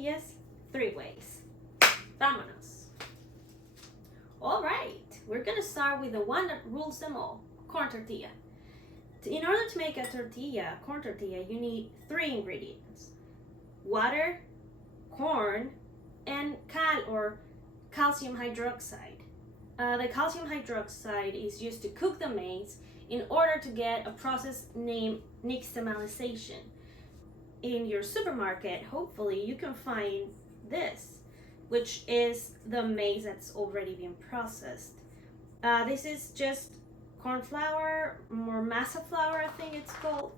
tortillas 3 ways. Vámonos. All right, we're gonna start with the one that rules them all, corn tortilla. In order to make a tortilla, corn tortilla, you need 3 ingredients: water, corn, and cal or calcium hydroxide. The calcium hydroxide is used to cook the maize in order to get a process named nixtamalization. In your supermarket, hopefully you can find this, which is the maize that's already been processed. This is just corn flour, or masa flour I think it's called,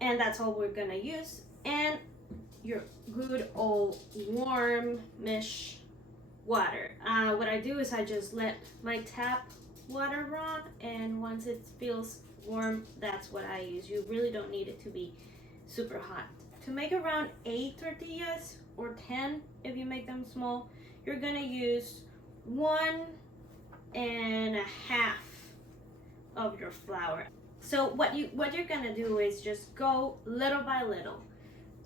and that's all we're gonna use, and your good old warmish water. What I do is I just let my tap water run, and once it feels warm, that's what I use. You really don't need it to be super hot. To make around 8 tortillas or 10 if you make them small, you're gonna use 1.5 of your flour. So what you're gonna do is just go little by little,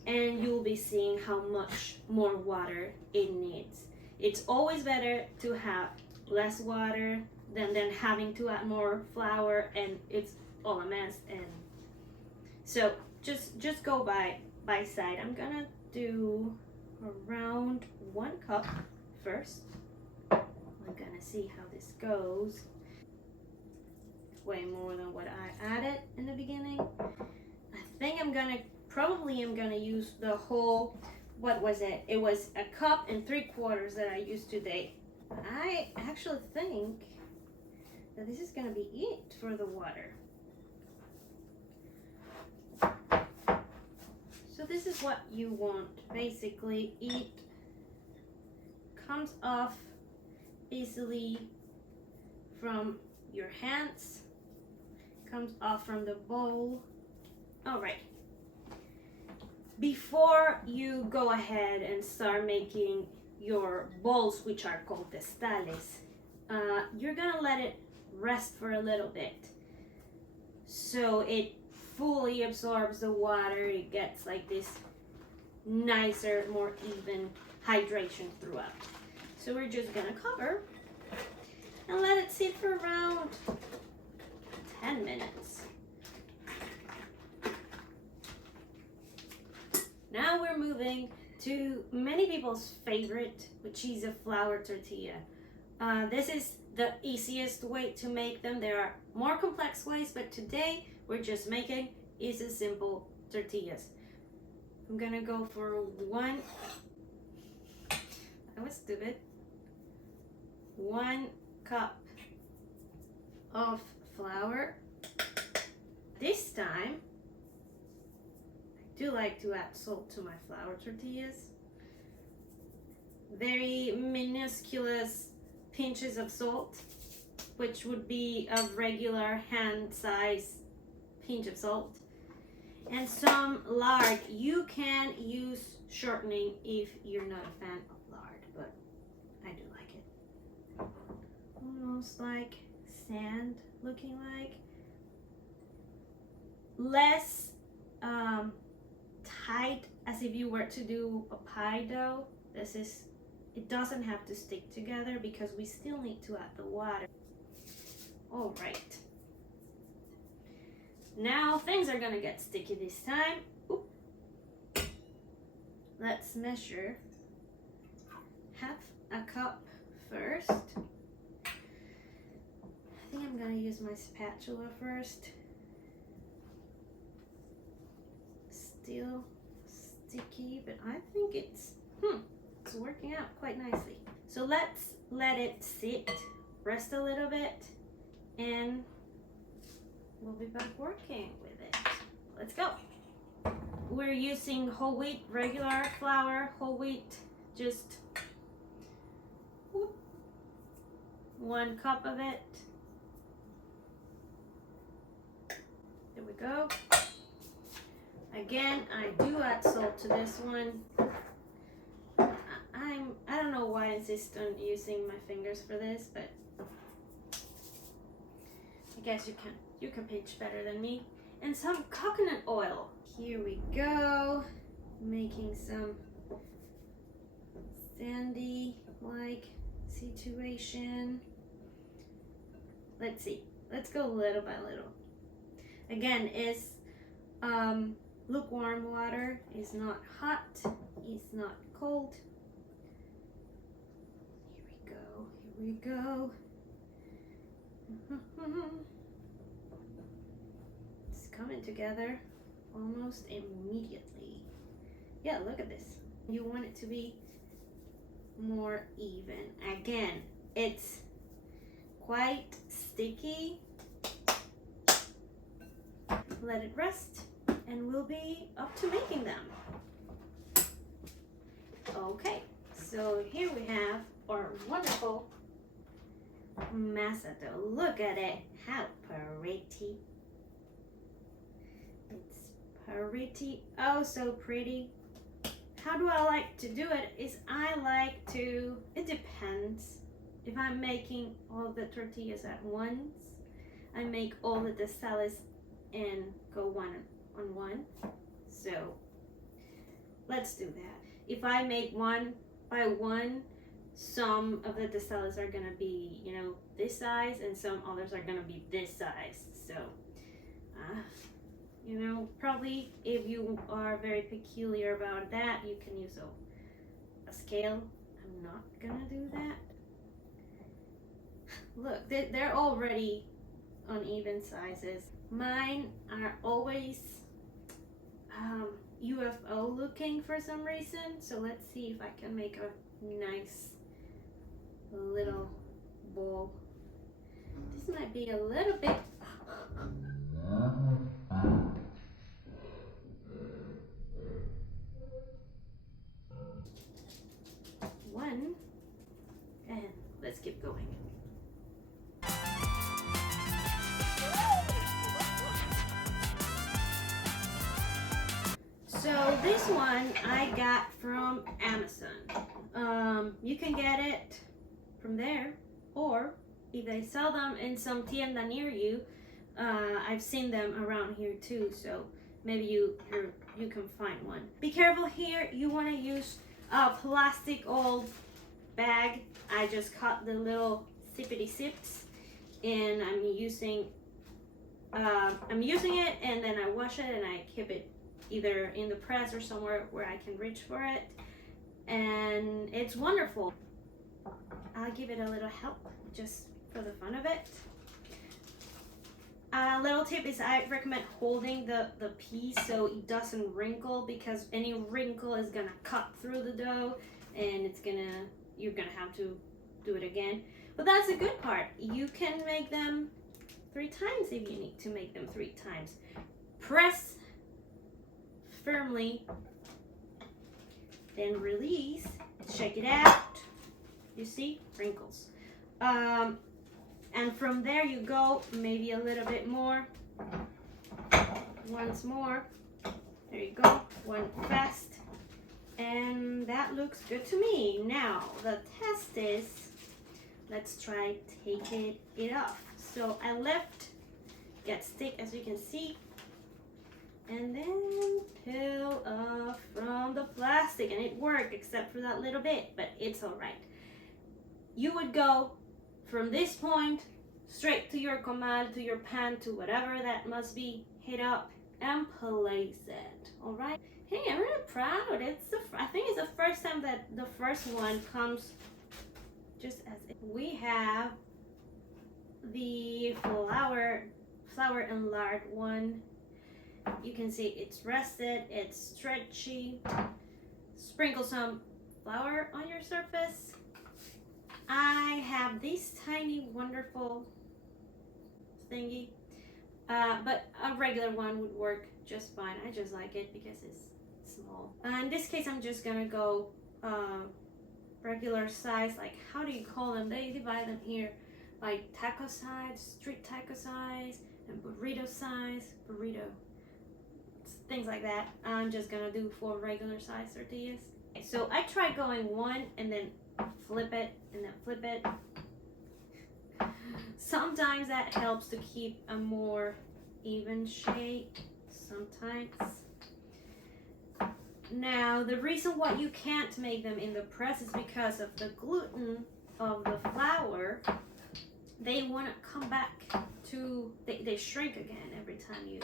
and you'll be seeing how much more water it needs. It's always better to have less water than having to add more flour, and it's all a mess. And so just go by side. I'm gonna do around 1 cup first. I'm gonna see how this goes. Way more than what I added in the beginning. I think I'm gonna use the whole, what was it? It was 1 3/4 cups that I used today. I actually think that this is gonna be it for the water. So this is what you want. Basically, it comes off easily from your hands, comes off from the bowl. All right. Before you go ahead and start making your balls, which are called testales, you're gonna let it rest for a little bit so it fully absorbs the water. It gets like this nicer, more even hydration throughout. So we're just gonna cover and let it sit for around 10 minutes. Now we're moving to many people's favorite, which is a flour tortilla. This is the easiest way to make them. There are more complex ways, but today we're just making easy, simple tortillas. I'm gonna go for 1, I was stupid, 1 cup of flour. This time, I do like to add salt to my flour tortillas. Very minusculous pinches of salt, which would be a regular hand size pinch of salt, and some lard. You can use shortening if you're not a fan of lard, but I do like it. Almost like sand looking like. Less tight as if you were to do a pie dough. It doesn't have to stick together because we still need to add the water. All right. Now things are gonna get sticky this time. Oop. Let's measure 1/2 cup first. I think I'm gonna use my spatula first. Still sticky, but I think it's working out quite nicely. So let's let it sit, rest a little bit, and we'll be back working with it. Let's go. We're using whole wheat, regular flour, whole wheat, just 1 cup of it. There we go. Again, I do add salt to this one. I don't know why I insist on using my fingers for this, but I guess you can pinch better than me. And some coconut oil. Here we go. Making some dandy like situation. Let's see. Let's go little by little. Again, is lukewarm water. It's not hot. It's not cold. Here we go. It's coming together almost immediately. Yeah, look at this. You want it to be more even. Again, it's quite sticky. Let it rest and we'll be up to making them. Okay, so here we have our wonderful masa dough. Look at it, how pretty. It's pretty, oh so pretty. How do I like to do it is I like to, it depends. If I'm making all the tortillas at once, I make all the salads and go one on one. So let's do that. If I make one by one, some of the salads are gonna be, you know, this size, and some others are gonna be this size. So, you know, probably if you are very peculiar about that, you can use a scale. I'm not gonna do that. Look, they're already uneven sizes. Mine are always UFO looking for some reason. So let's see if I can make a nice little ball. This might be a little bit. One, and let's keep going. So this one I got from Amazon. You can get it from there, or if they sell them in some tienda near you, I've seen them around here too. So maybe you can find one. Be careful here. You want to use a plastic old bag. I just cut the little sippity sips, and I'm using it, and then I wash it and I keep it either in the press or somewhere where I can reach for it, and it's wonderful. I'll give it a little help just for the fun of it. A little tip is I recommend holding the piece so it doesn't wrinkle, because any wrinkle is gonna cut through the dough and you're gonna have to do it again. But that's the good part. You can make them 3 times if you need to make them 3 times. Press firmly, then release, check it out. You see, wrinkles. And from there you go, maybe a little bit more. Once more. There you go, one fast. And that looks good to me. Now, the test is, let's try taking it off. So I left, get stick as you can see, and then peel off from the plastic, and it worked except for that little bit, but it's all right. You would go from this point straight to your comal, to your pan, to whatever that must be, hit up and place it. All right. Hey, I'm really proud. I think it's the first time that the first one comes just as it. We have the flour and lard one. You can see it's rested, it's stretchy. Sprinkle some flour on your surface. I have this tiny wonderful thingy, but a regular one would work just fine. I just like it because it's small. In this case, I'm just gonna go regular size. Like, how do you call them? They divide them here by taco size, street taco size, and burrito size, things like that. I'm just gonna do 4 regular size tortillas. Okay, so I try going 1 and then flip it and then flip it. Sometimes that helps to keep a more even shape. Sometimes Now, the reason why you can't make them in the press is because of the gluten of the flour. They want to come back to, they shrink again every time you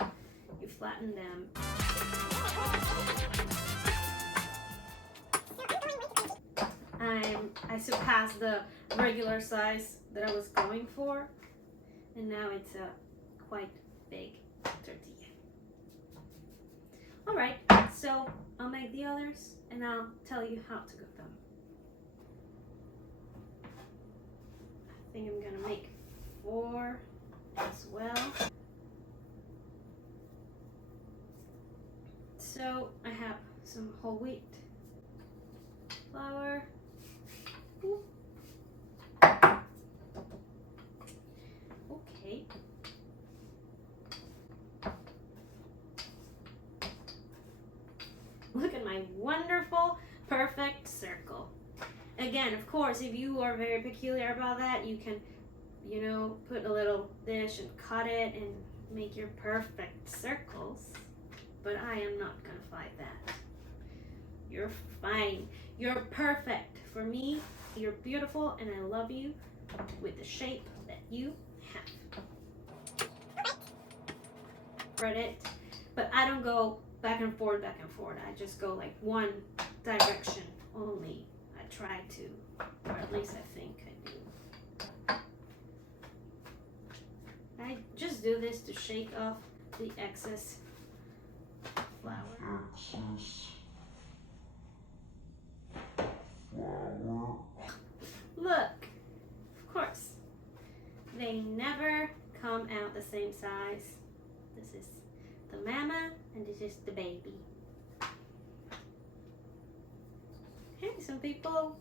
flatten them. I surpassed the regular size that I was going for, and now it's a quite big tortilla. Alright, so I'll make the others and I'll tell you how to cook them. I think I'm gonna make 4 as well. So I have some whole wheat flour. Okay. Look at my wonderful, perfect circle. Again, of course, if you are very peculiar about that, you can, you know, put a little dish and cut it and make your perfect circles. But I am not gonna fight that. You're fine. You're perfect. For me, you're beautiful, and I love you with the shape that you have. Spread it, but I don't go back and forth, back and forth. I just go like one direction only. I try to, or at least I think I do. I just do this to shake off the excess flour. Look, of course, they never come out the same size. This is the mama and this is the baby. Hey, some people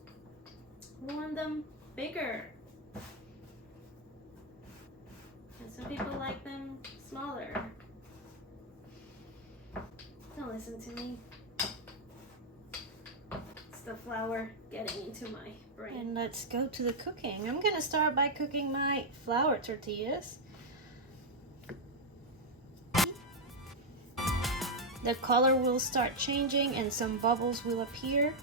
want them bigger. And some people like them smaller. Don't listen to me. It's the flour getting into my brain. And let's go to the cooking. I'm gonna start by cooking my flour tortillas. The color will start changing and some bubbles will appear.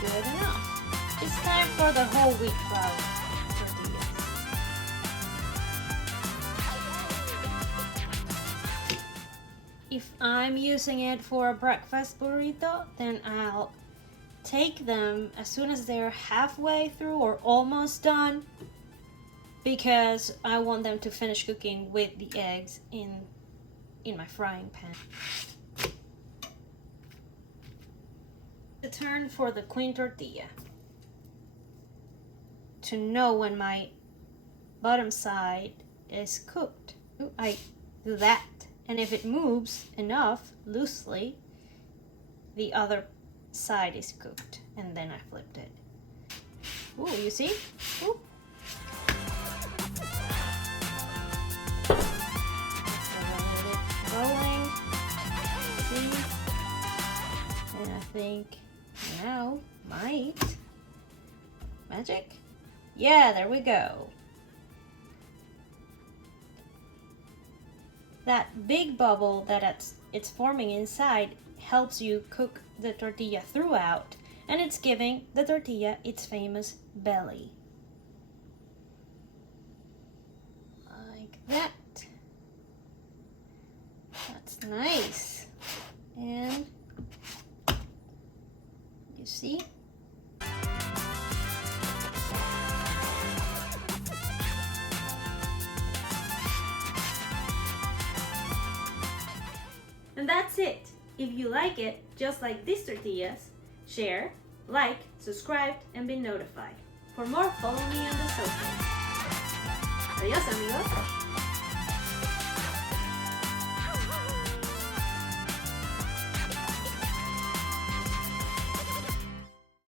Good enough. It's time for the whole wheat flour tortillas. If I'm using it for a breakfast burrito, then I'll take them as soon as they're halfway through or almost done, because I want them to finish cooking with the eggs in my frying pan. The turn for the queen tortilla. To know when my bottom side is cooked, I do that, and if it moves enough loosely, the other side is cooked, and then I flipped it. Ooh, you see? Ooh. Rolling. See? And I think now might magic. Yeah, there we go. That big bubble that it's forming inside helps you cook the tortilla throughout, and it's giving the tortilla its famous belly. Like that. That's nice. And you see? And that's it. If you like it, just like these tortillas, share, like, subscribe, and be notified. For more, follow me on the socials. Adios, amigos.